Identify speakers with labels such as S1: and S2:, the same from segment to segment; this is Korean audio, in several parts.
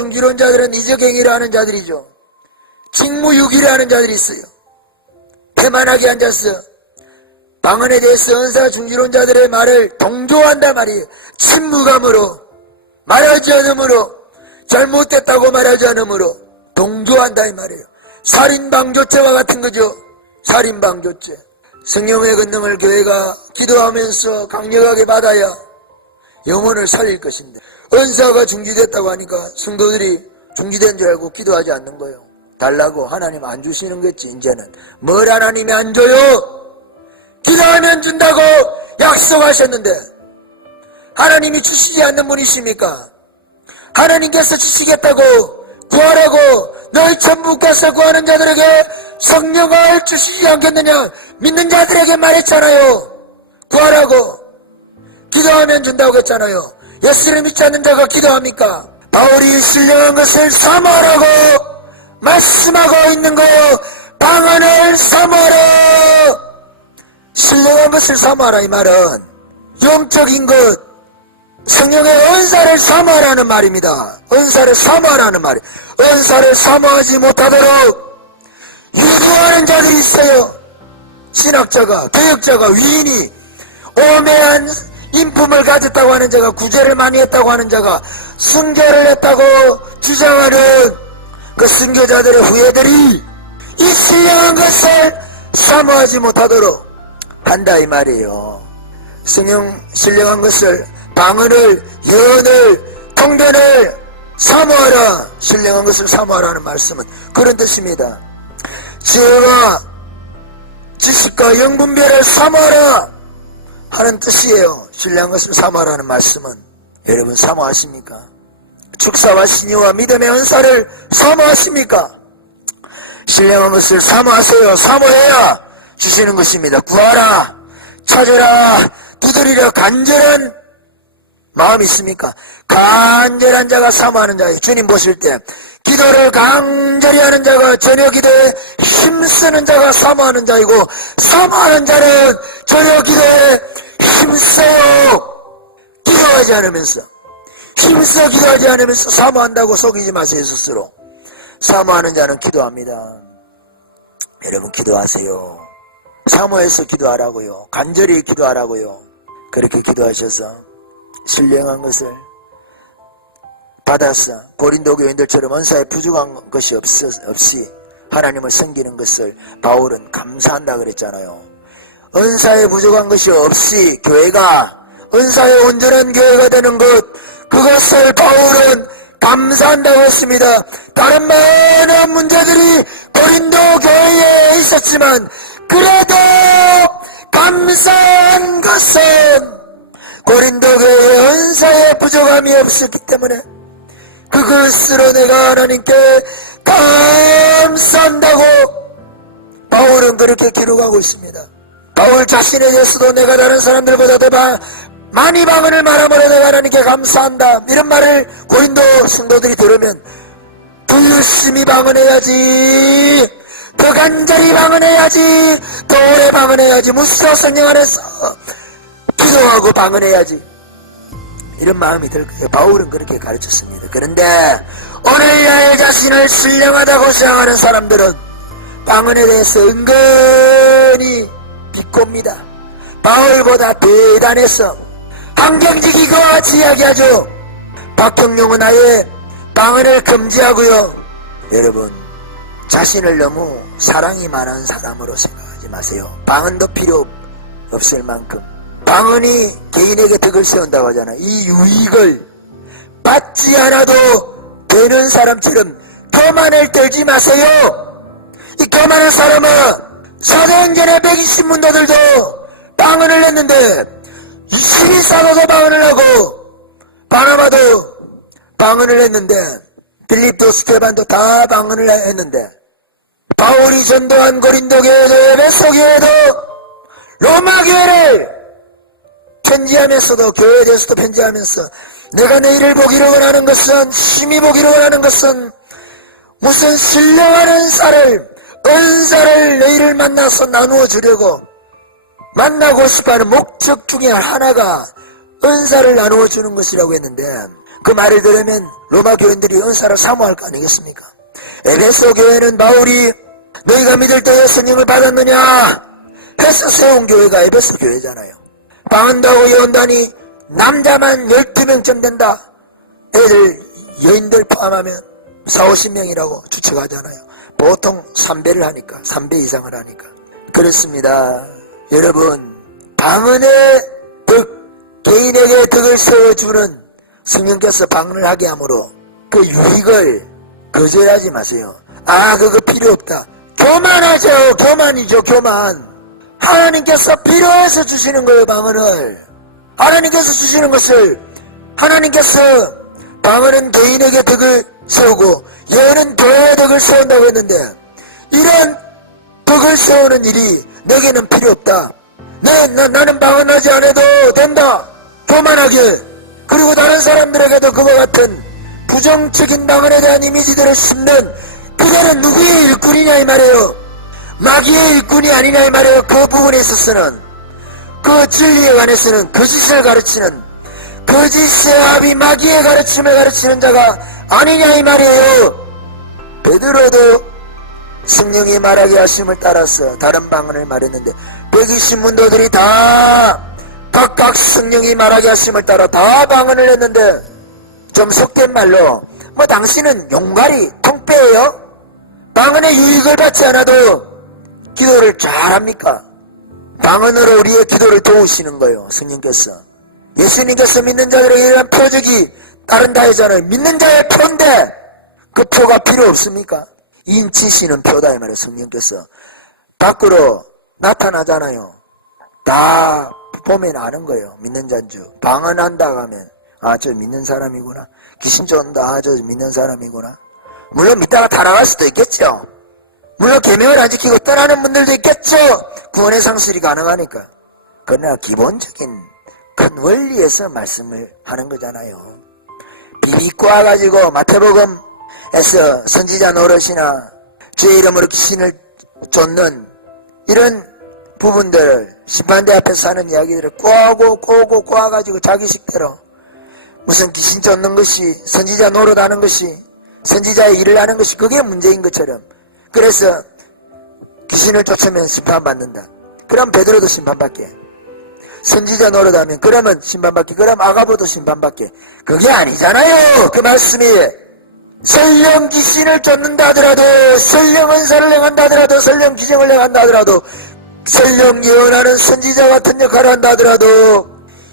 S1: 은사 중지론자들은 이적행위를 하는 자들이죠. 직무유기를 하는 자들이 있어요. 태만하게 앉았어. 방언에 대해서 은사 중지론자들의 말을 동조한단 말이에요. 침묵함으로 말하지 않으므로 잘못됐다고 말하지 않으므로 동조한다 이 말이에요. 살인방조죄와 같은 거죠. 살인방조죄. 성령의 권능을 교회가 기도하면서 강력하게 받아야 영혼을 살릴 것인데 은사가 중지됐다고 하니까 성도들이 중지된 줄 알고 기도하지 않는 거예요. 달라고 하나님 안 주시는 거지 이제는 뭘 하나님이 안 줘요? 기도하면 준다고 약속하셨는데 하나님이 주시지 않는 분이십니까? 하나님께서 주시겠다고 구하라고 너희 천국가서 구하는 자들에게 성령을 주시지 않겠느냐 믿는 자들에게 말했잖아요 구하라고 기도하면 준다고 했잖아요 예수를 믿지 않는 자가 기도합니까? 바울이 신령한 것을 사모하라고 말씀하고 있는 거요 방언을 사모하라 신령한 것을 사모하라 이 말은 영적인 것 성령의 은사를 사모하라는 말입니다. 은사를 사모하라는 말이 은사를 사모하지 못하도록 유도하는 자들이 있어요. 신학자가, 교역자가, 위인이 오매한 인품을 가졌다고 하는 자가, 구제를 많이 했다고 하는 자가, 순교를 했다고 주장하는 그 순교자들의 후예들이 이 신령한 것을 사모하지 못하도록 한다 이 말이에요. 성령 신령한 것을 방언을 예언을 통변을 사모하라 신령한 것을 사모하라는 말씀은 그런 뜻입니다. 지혜와 지식과 영분별을 사모하라 하는 뜻이에요. 신령한 것을 사모하라는 말씀은 여러분 사모하십니까? 축사와 신의와 믿음의 은사를 사모하십니까? 신령한 것을 사모하세요. 사모해야 주시는 것입니다. 구하라, 찾으라, 두드리려 간절한 마음이 있습니까? 간절한 자가 사모하는 자예요. 주님 보실 때 기도를 간절히 하는 자가 전혀 기도에 힘쓰는 자가 사모하는 자이고 사모하는 자는 전혀 기도에 힘써요. 기도하지 않으면서 힘써 기도하지 않으면서 사모한다고 속이지 마세요 스스로. 사모하는 자는 기도합니다. 여러분 기도하세요. 사모해서 기도하라고요. 간절히 기도하라고요. 그렇게 기도하셔서 신령한 것을 받았어. 고린도 교인들처럼 은사에 부족한 것이 없, 없이 하나님을 섬기는 것을 바울은 감사한다 그랬잖아요. 은사에 부족한 것이 없이 교회가 은사의 온전한 교회가 되는 것 그것을 바울은 감사한다고 했습니다. 다른 많은 문제들이 고린도 교회에 있었지만 그래도 감사한 것은 고린도 교회의 은사에 부족함이 없었기 때문에 그것으로 내가 하나님께 감사한다고 바울은 그렇게 기록하고 있습니다. 바울 자신에 대해서도 내가 다른 사람들보다 더 많이 방언을 말함으로 내가 하나님께 감사한다. 이런 말을 고린도 성도들이 들으면 더 열심히 방언해야지. 더 간절히 방언해야지. 더 오래 방언해야지. 무수히 성령 안에서 기도하고 방언해야지. 이런 마음이 들 거예요. 바울은 그렇게 가르쳤습니다. 그런데 오늘 나의 자신을 신령하다고 생각하는 사람들은 방언에 대해서 은근히 비꼽니다. 바울보다 대단해서 환경지기고 같이 이야기하죠. 박경룡은 아예 방언을 금지하고요. 여러분 자신을 너무 사랑이 많은 사람으로 생각하지 마세요. 방언도 필요 없을 만큼 방언이 개인에게 덕을 세운다고 하잖아요. 이 유익을 받지 않아도 되는 사람처럼 교만을 떨지 마세요. 이 교만한 사람은 사도행전의 120문도들도 방언을 냈는데 시리사도도 방언을 하고 바나바도 방언을 했는데 빌립도 스테반도 다 방언을 했는데 바울이 전도한 고린도 교회도 에베소 교회도 로마 교회를 편지하면서도 교회에 대해서도 편지하면서 내가 내일을 보기로 원하는 것은 심히 보기로 원하는 것은 무슨 신령한 쌀을 은사를 너희를 만나서 나누어 주려고 만나고 싶어하는 목적 중에 하나가 은사를 나누어 주는 것이라고 했는데 그 말을 들으면 로마 교인들이 은사를 사모할 거 아니겠습니까? 에베소 교회는 바울이 너희가 믿을 때에 성령을 받았느냐 해서 세운 교회가 에베소 교회잖아요. 방언다고 예언다니 남자만 12명쯤 된다. 애들 여인들 포함하면 4, 50명이라고 추측하잖아요. 보통 3배를 하니까 3배 이상을 하니까 그렇습니다. 여러분 방언의 덕 개인에게 덕을 세워주는 성령께서 방언을 하게 함으로 그 유익을 거절하지 마세요. 아 그거 필요 없다. 교만하죠. 교만이죠. 교만. 하나님께서 필요해서 주시는 거예요. 방언을. 하나님께서 주시는 것을 하나님께서 방언은 개인에게 덕을 세우고 예언은 교회의 덕을 세운다고 했는데 이런 덕을 세우는 일이 내게는 필요 없다. 내, 나, 나는 방언하지 않아도 된다. 교만하게. 그리고 다른 사람들에게도 그와 같은 부정적인 방언에 대한 이미지들을 심는 그들은 누구의 일꾼이냐 이 말이에요. 마귀의 일꾼이 아니냐 이 말이에요. 그 부분에 있어서는 그 진리에 관해서는 거짓을 가르치는 거짓의 합이 마귀의 가르침을 가르치는 자가 아니냐 이 말이에요. 베드로도 성령이 말하게 하심을 따라서 다른 방언을 말했는데 120 문도들이 다 각각 성령이 말하게 하심을 따라 다 방언을 했는데 좀 속된 말로 뭐 당신은 용가리 통빼예요? 방언의 유익을 받지 않아도 기도를 잘합니까? 방언으로 우리의 기도를 도우시는 거예요 성령께서 예수님께서 믿는 자들에게 이런 표적이 따른다 하잖아요 믿는 자의 표인데 그 표가 필요 없습니까? 인치시는 표다 이 말이에요 성령께서. 밖으로 나타나잖아요. 다 보면 아는 거예요 믿는 자인줄. 방언한다 하면 아 저 믿는 사람이구나. 귀신 쫓는다 아 저 믿는 사람이구나. 물론 믿다가 타락할 수도 있겠죠. 물론 계명을 안 지키고 떠나는 분들도 있겠죠. 구원의 상실이 가능하니까. 그러나 기본적인 큰 원리에서 말씀을 하는 거잖아요. 비비꼬아 가지고 마태복음 에서 선지자 노릇이나 주의 이름으로 귀신을 쫓는 이런 부분들 심판대 앞에서 하는 이야기들을 꼬하고 꼬고 꼬아가지고 자기 식대로 무슨 귀신 쫓는 것이 선지자 노릇하는 것이 선지자의 일을 하는 것이 그게 문제인 것처럼 그래서 귀신을 쫓으면 심판받는다. 그럼 베드로도 심판받게. 선지자 노릇하면 그러면 심판받게. 그럼 아가보도 심판받게. 그게 아니잖아요. 그 말씀이 설령 귀신을 쫓는다 하더라도 설령 은사를 행한다 하더라도 설령 기정을 행한다 하더라도 설령 예언하는 선지자 같은 역할을 한다 하더라도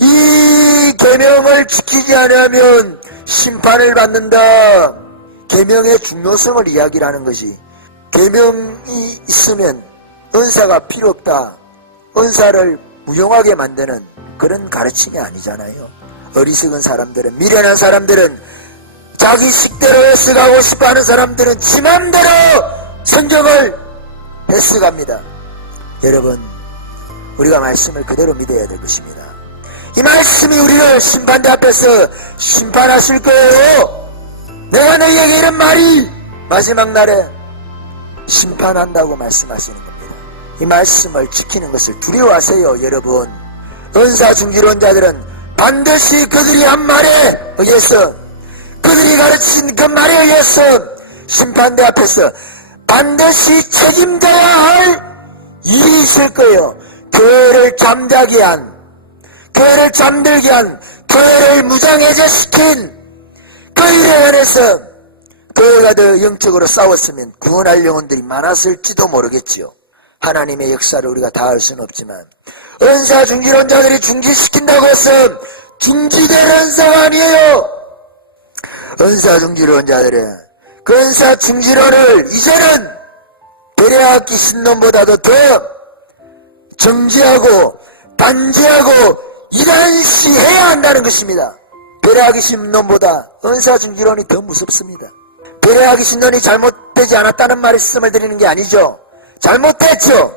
S1: 이 계명을 지키지 않으면 심판을 받는다. 계명의 중요성을 이야기하는 것이 계명이 있으면 은사가 필요 없다. 은사를 무용하게 만드는 그런 가르침이 아니잖아요. 어리석은 사람들은 미련한 사람들은 자기 식대로 해석하고 싶어하는 사람들은 지 맘대로 성경을 해석합니다. 여러분, 우리가 말씀을 그대로 믿어야 될 것입니다. 이 말씀이 우리를 심판대 앞에서 심판하실 거예요. 내가 너희에게 이런 말이 마지막 날에 심판한다고 말씀하시는 겁니다. 이 말씀을 지키는 것을 두려워하세요, 여러분. 은사 중지론자들은 반드시 그들이 한 말에 의해서 그들이 가르친 그 말에 의해서 심판대 앞에서 반드시 책임져야 할 일이 있을 거예요. 교회를 잠자게 한, 교회를 잠들게 한, 교회를 무장해제시킨 그 일에 관해서 교회가 더 영적으로 싸웠으면 구원할 영혼들이 많았을지도 모르겠지요. 하나님의 역사를 우리가 다 알 수는 없지만 은사 중지론자들이 중지시킨다고 해서 중지될 은사가 아니에요. 은사 중지론 자들은 그 은사 중지론을 이제는 베레아기 신론보다도 더 정지하고 단지하고 이단시해야 한다는 것입니다. 베레아기 신론보다 은사 중지론이 더 무섭습니다. 베레아기 신론이 잘못되지 않았다는 말씀을 드리는 게 아니죠. 잘못됐죠.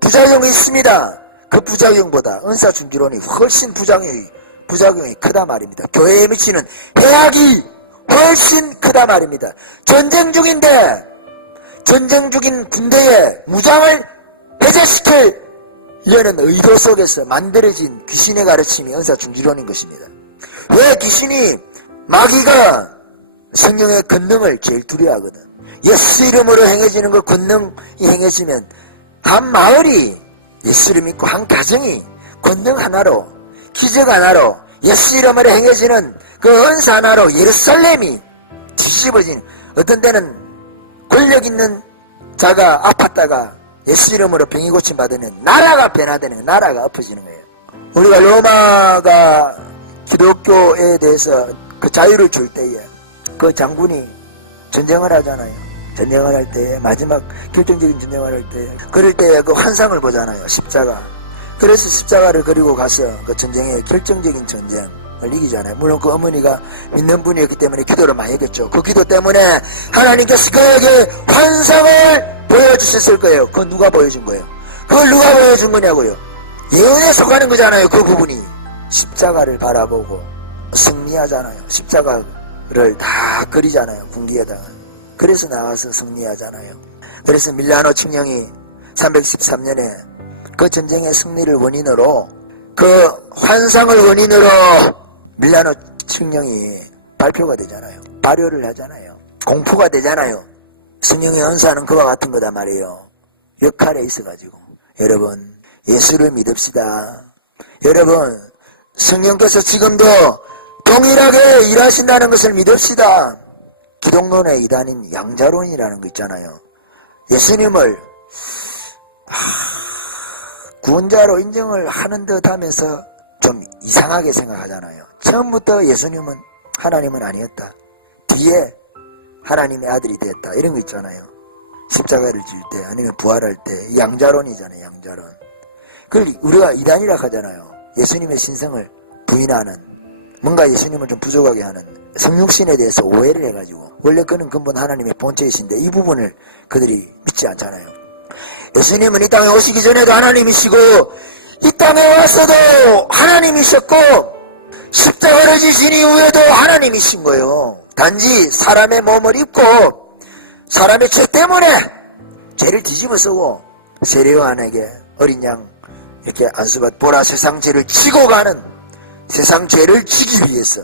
S1: 부작용이 있습니다. 그 부작용보다 은사 중지론이 훨씬 부작용이 부작용이 크다 말입니다. 교회에 미치는 해악이 훨씬 크다 말입니다. 전쟁 중인데 전쟁 중인 군대에 무장을 해제시킬 이런 의도 속에서 만들어진 귀신의 가르침이 은사 중지론인 것입니다. 왜 귀신이 마귀가 성령의 권능을 제일 두려워하거든. 예수 이름으로 행해지는 그 권능이 행해지면 한 마을이 예수를 믿고 한 가정이 권능 하나로 기적 하나로 예수 이름으로 행해지는 그 은사 하나로 예루살렘이 뒤집어진 어떤 때는 권력 있는 자가 아팠다가 예수 이름으로 병이 고침 받으면 나라가 변화되는 거예요. 나라가 엎어지는 거예요. 우리가 로마가 기독교에 대해서 그 자유를 줄 때에 그 장군이 전쟁을 하잖아요. 전쟁을 할때 마지막 결정적인 전쟁을 할때 그럴 때그 환상을 보잖아요. 십자가. 그래서 십자가를 그리고 가서 그 전쟁의 결정적인 전쟁을 이기잖아요. 물론 그 어머니가 믿는 분이었기 때문에 기도를 많이 했겠죠. 그 기도 때문에 하나님께서 그에게 환상을 보여주셨을 거예요. 그건 누가 보여준 거예요? 그걸 누가 보여준 거냐고요? 예언에 속하는 거잖아요. 그 부분이. 십자가를 바라보고 승리하잖아요. 십자가를 다 그리잖아요. 군기에다가. 그래서 나와서 승리하잖아요. 그래서 밀라노 칙령이 313년에 그 전쟁의 승리를 원인으로 그 환상을 원인으로 밀라노 칙령이 발표가 되잖아요. 발효를 하잖아요. 공포가 되잖아요. 성령의 은사는 그와 같은 거다 말이에요. 역할에 있어가지고. 여러분, 예수를 믿읍시다. 여러분, 성령께서 지금도 동일하게 일하신다는 것을 믿읍시다. 기독론의 이단인 양자론이라는 거 있잖아요. 예수님을 하, 구원자로 인정을 하는 듯 하면서 좀 이상하게 생각하잖아요. 처음부터 예수님은 하나님은 아니었다. 뒤에 하나님의 아들이 됐다. 이런 거 있잖아요. 십자가를 질 때, 아니면 부활할 때, 양자론이잖아요, 양자론. 그걸 우리가 이단이라 하잖아요. 예수님의 신성을 부인하는, 뭔가 예수님을 좀 부족하게 하는 성육신에 대해서 오해를 해가지고, 원래 그는 근본 하나님의 본체이신데, 이 부분을 그들이 믿지 않잖아요. 예수님은 이 땅에 오시기 전에도 하나님이시고, 이 땅에 와서도 하나님이셨고, 십자가를 지신 이후에도 하나님이신 거예요. 단지 사람의 몸을 입고 사람의 죄 때문에 죄를 뒤집어 쓰고 세례요한에게 어린 양 이렇게 안수받 보라 세상 죄를 지고 가는 세상 죄를 지기 위해서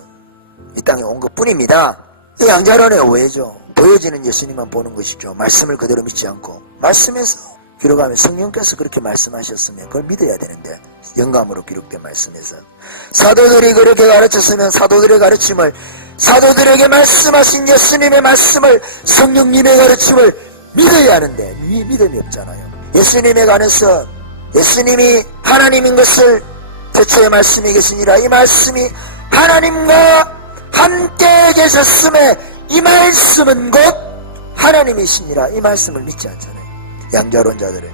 S1: 이 땅에 온 것 뿐입니다. 이 양자론의 오해죠. 보여지는 예수님만 보는 것이죠. 말씀을 그대로 믿지 않고 말씀에서 기록하면 성령께서 그렇게 말씀하셨으면 그걸 믿어야 되는데 영감으로 기록된 말씀에서 사도들이 그렇게 가르쳤으면 사도들의 가르침을 사도들에게 말씀하신 예수님의 말씀을 성령님의 가르침을 믿어야 하는데 위 믿음이 없잖아요. 예수님에 관해서 예수님이 하나님인 것을 태초의 말씀이 계시니라 이 말씀이 하나님과 함께 계셨음에 이 말씀은 곧 하나님이시니라 이 말씀을 믿지 않잖아요. 양자론자들은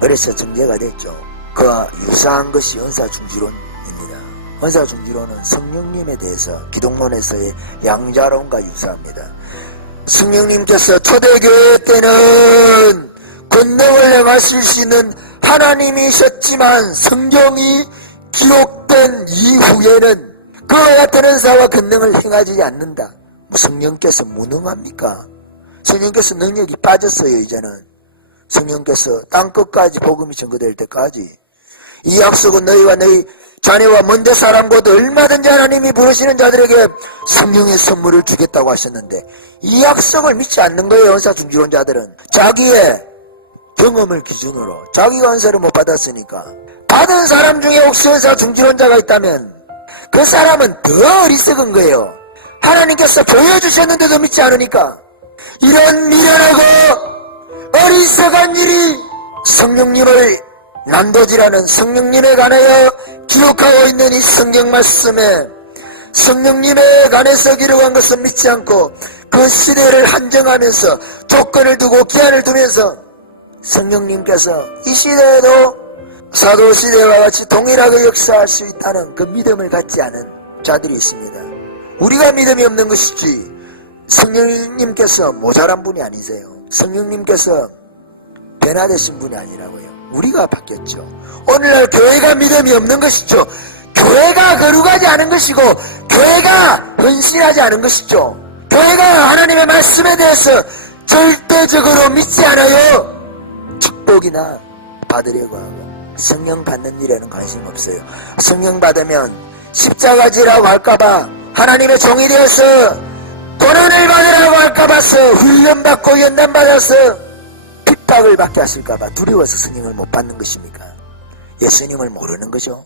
S1: 그래서 정제가 됐죠. 그와 유사한 것이 은사중지론입니다. 은사중지론은 성령님에 대해서 기독론에서의 양자론과 유사합니다. 성령님께서 초대교회 때는 권능을 행하실 수 있는 하나님이셨지만 성경이 기록된 이후에는 그와 같은 은사와 권능을 행하지 않는다. 뭐 성령께서 무능합니까? 성령께서 능력이 빠졌어요 이제는. 성령께서 땅 끝까지 복음이 전거될 때까지 이 약속은 너희와 너희 자네와 먼데 사람 곧 얼마든지 하나님이 부르시는 자들에게 성령의 선물을 주겠다고 하셨는데 이 약속을 믿지 않는 거예요 은사 중지론자들은. 자기의 경험을 기준으로. 자기가 은사를 못 받았으니까. 받은 사람 중에 혹시 은사 중지론자가 있다면 그 사람은 더 어리석은 거예요. 하나님께서 보여주셨는데도 믿지 않으니까. 이런 미련하고 어리석은 일이 성령님을 난도질하는 성령님에 관하여 기록하고 있는 이 성경 말씀에 성령님에 관해서 기록한 것을 믿지 않고 그 시대를 한정하면서 조건을 두고 기한을 두면서 성령님께서 이 시대에도 사도 시대와 같이 동일하게 역사할 수 있다는 그 믿음을 갖지 않은 자들이 있습니다. 우리가 믿음이 없는 것이지 성령님께서 모자란 분이 아니세요. 성령님께서 변화되신 분이 아니라고요. 우리가 바뀌었죠. 오늘날 교회가 믿음이 없는 것이죠. 교회가 거룩하지 않은 것이고 교회가 헌신하지 않은 것이죠. 교회가 하나님의 말씀에 대해서 절대적으로 믿지 않아요. 축복이나 받으려고 하고 성령 받는 일에는 관심 없어요. 성령 받으면 십자가지라고 할까봐 하나님의 종이 되어서 고난을 받으라고 할까 봐서 훈련받고 연단받아서 핍박을 받게 하실까 봐 두려워서 스님을 못 받는 것입니까? 예수님을 모르는 거죠.